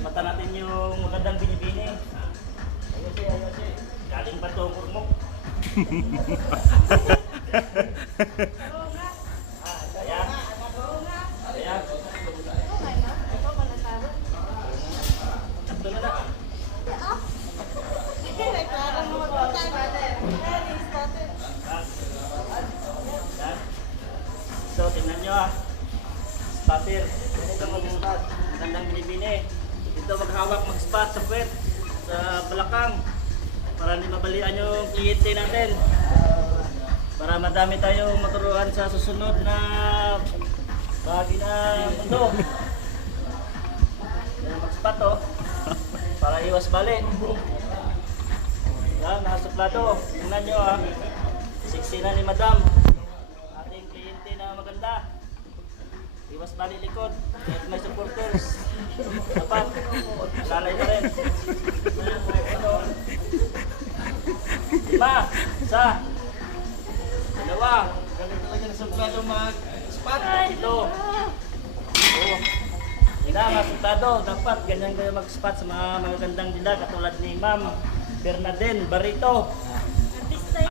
mata natin yung magandang binibini. Ayos eh. Galing pa ito ang kurmok. Kaya. Sakto na na. So, tingnan nyo Spatter. Ito mag-spot. Magandang binibini. Ito maghawak mag-spot sa puwet. Sa balakang. Para hindi mabalian yung kliyente natin. Para madami tayong maturuan sa susunod na bahagi na mundo. Yan mag-spot para iwas bali. Yan, nasuplado. Tingnan nyo Sexy na ni Madam. Ating kliyente na maganda. Iwas bali likod. At may supporters. Dapat. Lalay na rin. Lima. Isa. Dalawa. Galing talaga ng suplado mag-spot. Ito. Hindi na, masutado. Dapat ganyan kayo mag-spot sa mga magagandang dila katulad ni Ma'am Bernadette Barito.